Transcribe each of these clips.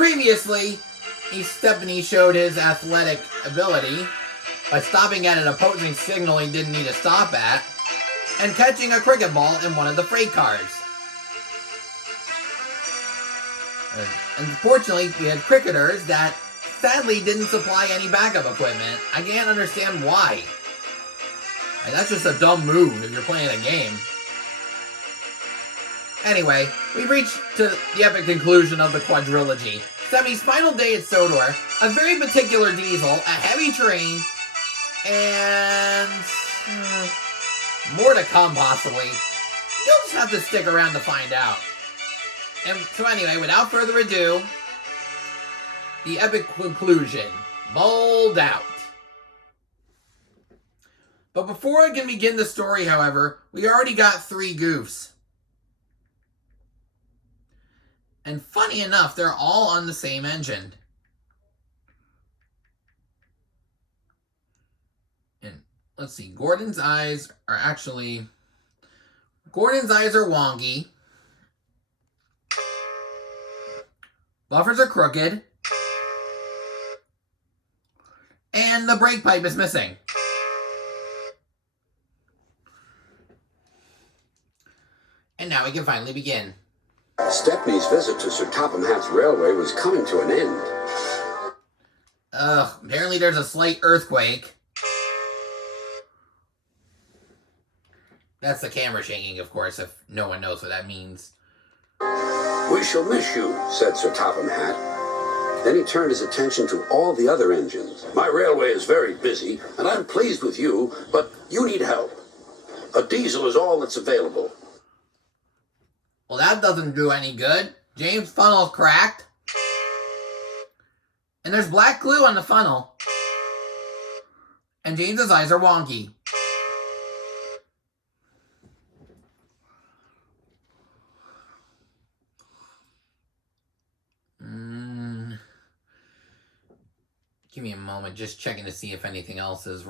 Previously, Stepney showed his athletic ability by stopping at an opposing signal he didn't need to stop at, and catching a cricket ball in one of the freight cars. Unfortunately, we had cricketers that sadly didn't supply any backup equipment. I can't understand why. And that's just a dumb move if you're playing a game. Anyway, we've reached to the epic conclusion of the quadrilogy. Stepney's final day at Sodor, a very particular diesel, a heavy train, and more to come possibly. You'll just have to stick around to find out. And so anyway, without further ado, the epic conclusion. Bowled out. But before I can begin the story, however, we already got 3 goofs. And funny enough, they're all on the same engine. And let's see, Gordon's eyes are wonky. Buffers are crooked. And the brake pipe is missing. And now we can finally begin. Stepney's visit to Sir Topham Hatt's railway was coming to an end. Apparently there's a slight earthquake. That's the camera shaking, of course, if no one knows what that means. We shall miss you, said Sir Topham Hatt. Then he turned his attention to all the other engines. My railway is very busy, and I'm pleased with you, but you need help. A diesel is all that's available. Well, that doesn't do any good. James' funnel's cracked. And there's black glue on the funnel. And James's eyes are wonky. Give me a moment, just checking to see if anything else is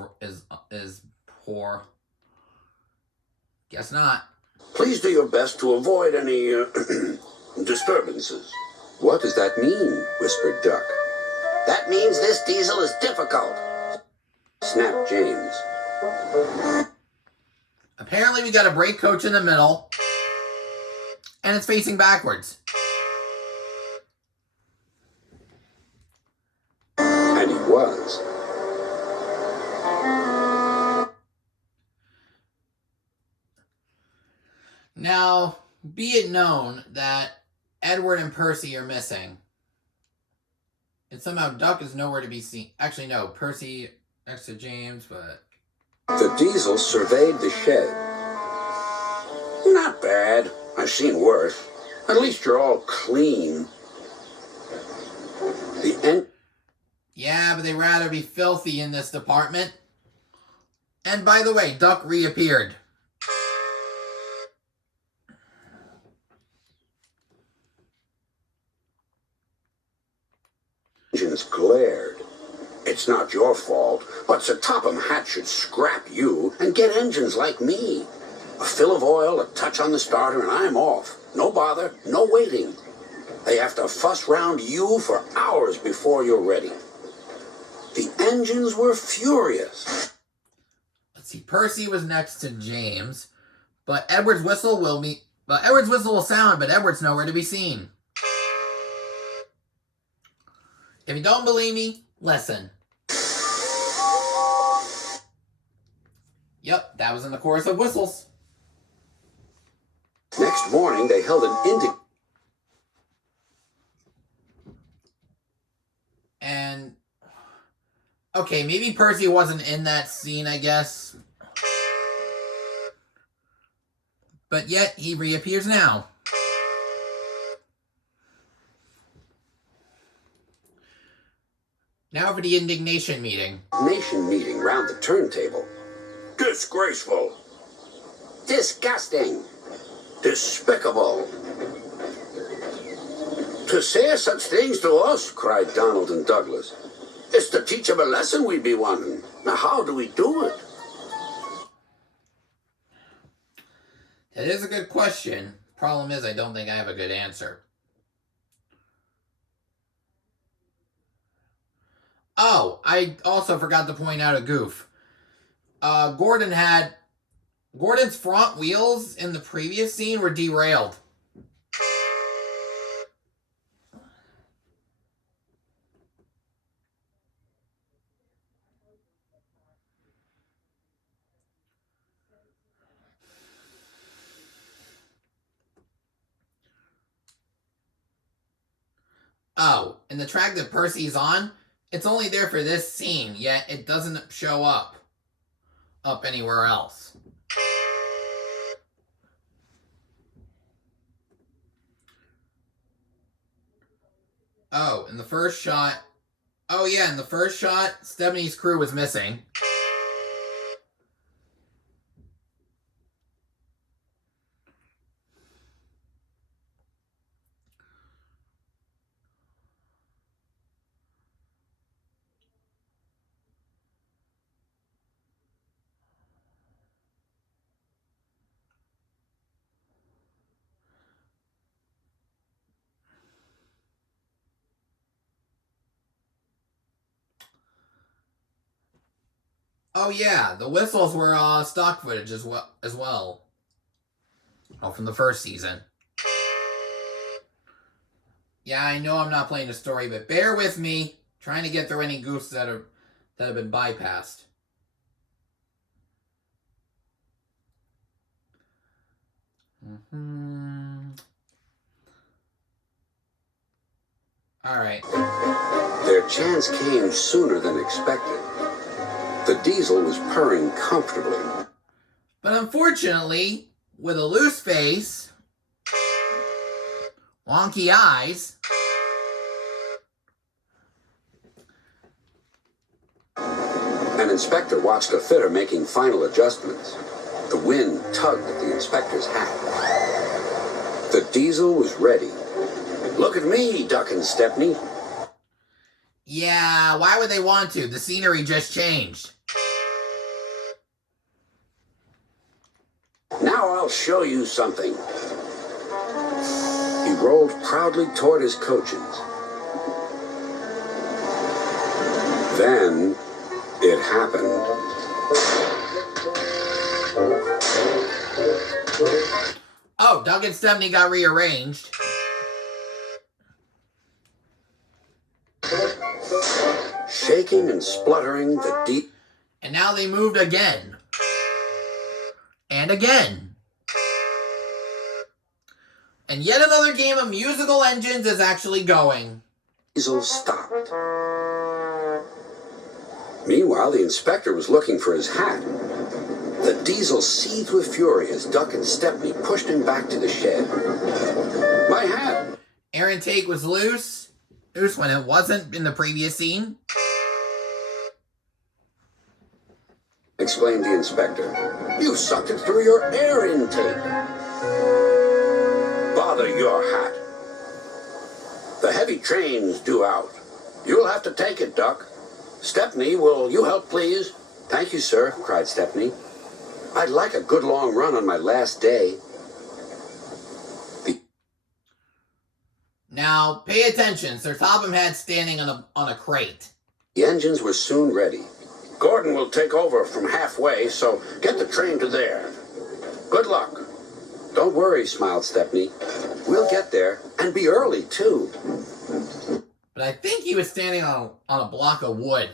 poor. Guess not. Please do your best to avoid any disturbances. What does that mean? Whispered Duck. That means this diesel is difficult, snapped James. Apparently we got a brake coach in the middle, and it's facing backwards. And he was. Now, be it known that Edward and Percy are missing. And somehow Duck is nowhere to be seen. Actually, no, Percy next to James, but... The diesel surveyed the shed. Not bad. I've seen worse. At least you're all clean. Yeah, but they'd rather be filthy in this department. And by the way, Duck reappeared. Engines glared. It's not your fault, but Sir Topham Hatt should scrap you and get engines like me. A fill of oil, a touch on the starter, and I'm off. No bother, no waiting. They have to fuss round you for hours before you're ready. The engines were furious. Let's see, Percy was next to James, but Edward's whistle will sound, but Edward's nowhere to be seen. If you don't believe me, listen. Yep, that was in the chorus of whistles. Next morning, they held an And, okay, maybe Percy wasn't in that scene, I guess. But yet, he reappears now. Now for the indignation meeting. Nation meeting round the turntable. Disgraceful. Disgusting. Despicable. To say such things to us, cried Donald and Douglas. It's to teach them a lesson we'd be wanting. Now how do we do it? That is a good question. Problem is, I don't think I have a good answer. I also forgot to point out a goof. Gordon's front wheels in the previous scene were derailed. Oh, and the track that Percy's on, it's only there for this scene, yet it doesn't show up anywhere else. Oh, in the first shot... Oh yeah, in the first shot, Stepney's crew was missing. Oh yeah, the whistles were stock footage as well. Oh, from the first season. Yeah, I know I'm not playing the story, but bear with me, trying to get through any goofs that have been bypassed. Alright. Their chance came sooner than expected. The diesel was purring comfortably. But unfortunately, with a loose face, wonky eyes, An inspector watched a fitter making final adjustments. The wind tugged at the inspector's hat. The diesel was ready. Look at me, Duck and Stepney. yeah, why would they want to? The scenery just changed. Now I'll show you something. He rolled proudly toward his coachins. Then it happened. Oh, Doug and Stepney got rearranged. Shaking and spluttering, the deep... And now they moved again. And again. And yet another game of musical engines is actually going. Diesel stopped. Meanwhile, the inspector was looking for his hat. The diesel seethed with fury as Duck and Stepney pushed him back to the shed. My hat! Air intake was loose. Loose when it wasn't in the previous scene. Exclaimed the inspector. You sucked it through your air intake. Bother your hat. The heavy train's due out. You'll have to take it, Duck. Stepney, will you help, please? Thank you, sir, cried Stepney. I'd like a good long run on my last day. Now, pay attention. Sir Topham had standing on a crate. The engines were soon ready. Gordon will take over from halfway, so get the train to there. Good luck. Don't worry, smiled Stepney. We'll get there, and be early, too. But I think he was standing on a block of wood.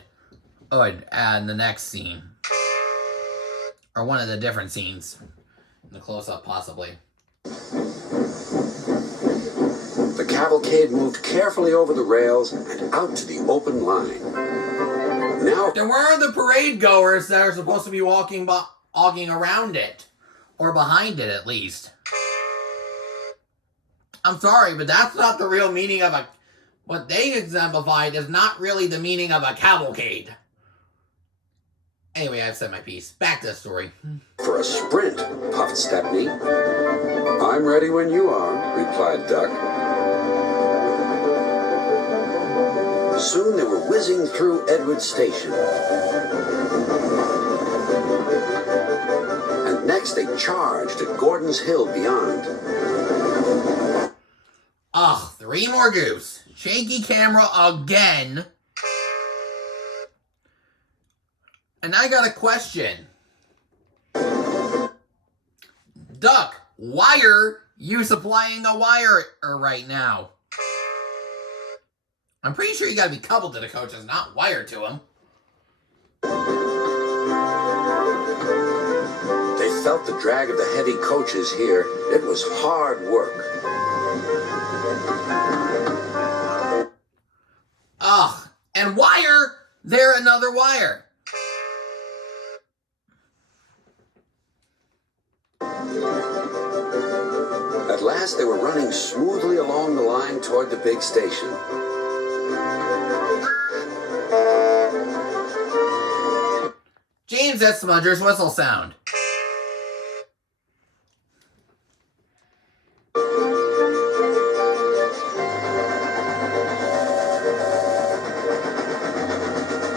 Oh, in the next scene. Or one of the different scenes. In the close-up, possibly. The cavalcade moved carefully over the rails and out to the open line. Now... There were the parade goers that are supposed to be walking around it. Or behind it, at least. I'm sorry, but that's not the real meaning of a... What they exemplified is not really the meaning of a cavalcade. Anyway, I've said my piece. Back to the story. For a sprint, puffed Stepney. I'm ready when you are, replied Duck. Soon they were whizzing through Edward Station. And next they charged at Gordon's Hill beyond. Ugh, 3 more goofs. Shaky camera again. And I got a question. Duck, why are you supplying a wire right now? I'm pretty sure you gotta be coupled to the coaches, not wired to them. They felt the drag of the heavy coaches here. It was hard work. Ugh, and wire, there another wire. At last, they were running smoothly along the line toward the big station. James, that's Smudger's whistle sound.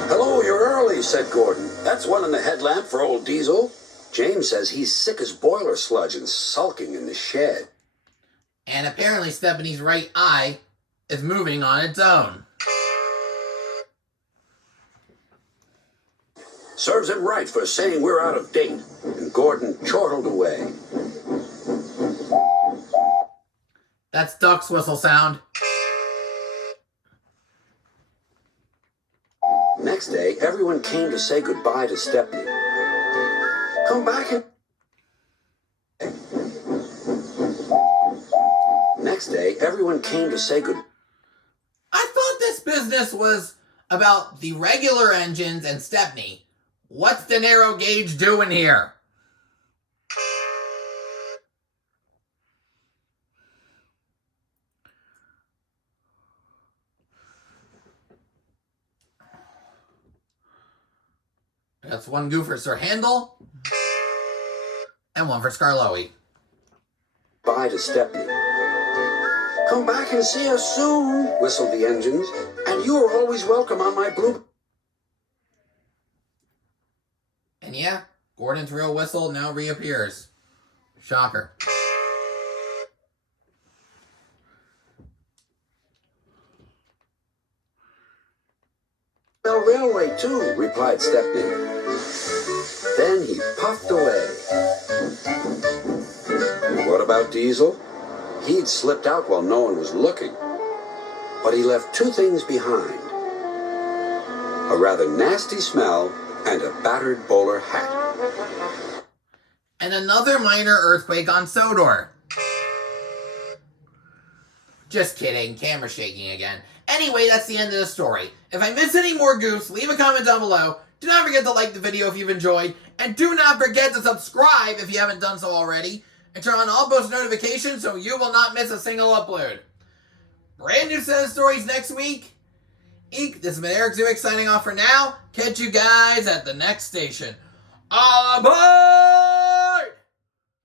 Hello, you're early, said Gordon. That's one in the headlamp for old Diesel. James says he's sick as boiler sludge and sulking in the shed. And apparently Stepney's right eye is moving on its own. Serves him right for saying we're out of date. And Gordon chortled away. That's Duck's whistle sound. Next day, everyone came to say goodbye to Stepney. Come back and... Next day, everyone came to say good... I thought this business was about the regular engines and Stepney. What's the narrow gauge doing here? That's one goof for Sir Handel and one for Scarloey. Bye to Stepney. Come back and see us soon, whistled the engines. And you are always welcome on my blue... And yeah, Gordon's real whistle now reappears. Shocker. Railway, too, replied Stepney. Then he puffed away. What about Diesel? He'd slipped out while no one was looking. But he left two things behind. A rather nasty smell and a battered bowler hat. And another minor earthquake on Sodor. Just kidding, camera shaking again. Anyway, that's the end of the story. If I miss any more goofs, leave a comment down below. Do not forget to like the video if you've enjoyed. And do not forget to subscribe if you haven't done so already. And turn on all post notifications so you will not miss a single upload. Brand new set of stories next week. Eek, this has been Eric Zuick signing off for now. Catch you guys at the next station. Aboard!